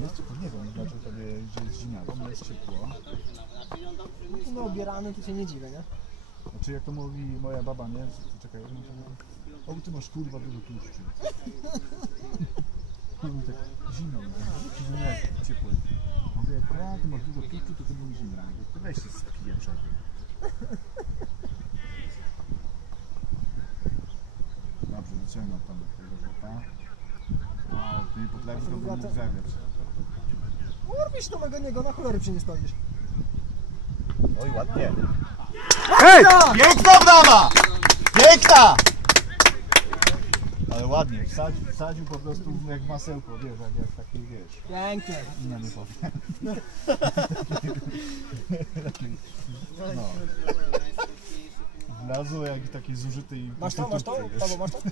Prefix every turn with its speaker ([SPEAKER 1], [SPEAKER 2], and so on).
[SPEAKER 1] Jest ciepło, nie wiem, dlaczego tobie, że jest zimno, bo jest ciepło.
[SPEAKER 2] No obierany, to się nie dziwię, nie?
[SPEAKER 1] Znaczy jak to mówi moja baba, nie? Czekaj, jak ona to mówi? O, ty masz kurwa dużo tłuszczu. Mówi tak, zimno, mówię, zimno jak ciepło. Mówię, jak ja, ty masz dużo tłuszczu, to ty mówisz zimno. Mówię, to weź się spieprzaj. Dobrze, wyciągam tam tego żota. A, ty nie potrafisz go
[SPEAKER 2] Ja
[SPEAKER 1] zagrać.
[SPEAKER 2] Urwisz to mego niego, na cholery się nie sprawdzisz.
[SPEAKER 1] Oj, ładnie. Hej! Piękna brawa! Piękna! Ale ładnie, wsadził, wsadził po prostu jak masełko, wiesz, jak, jak takie, wiesz,
[SPEAKER 2] Pięknie.
[SPEAKER 1] inna nie powiem. Taki, no. Wlazło jak taki zużyty i
[SPEAKER 2] Masz to, masz to? Paweł, masz to?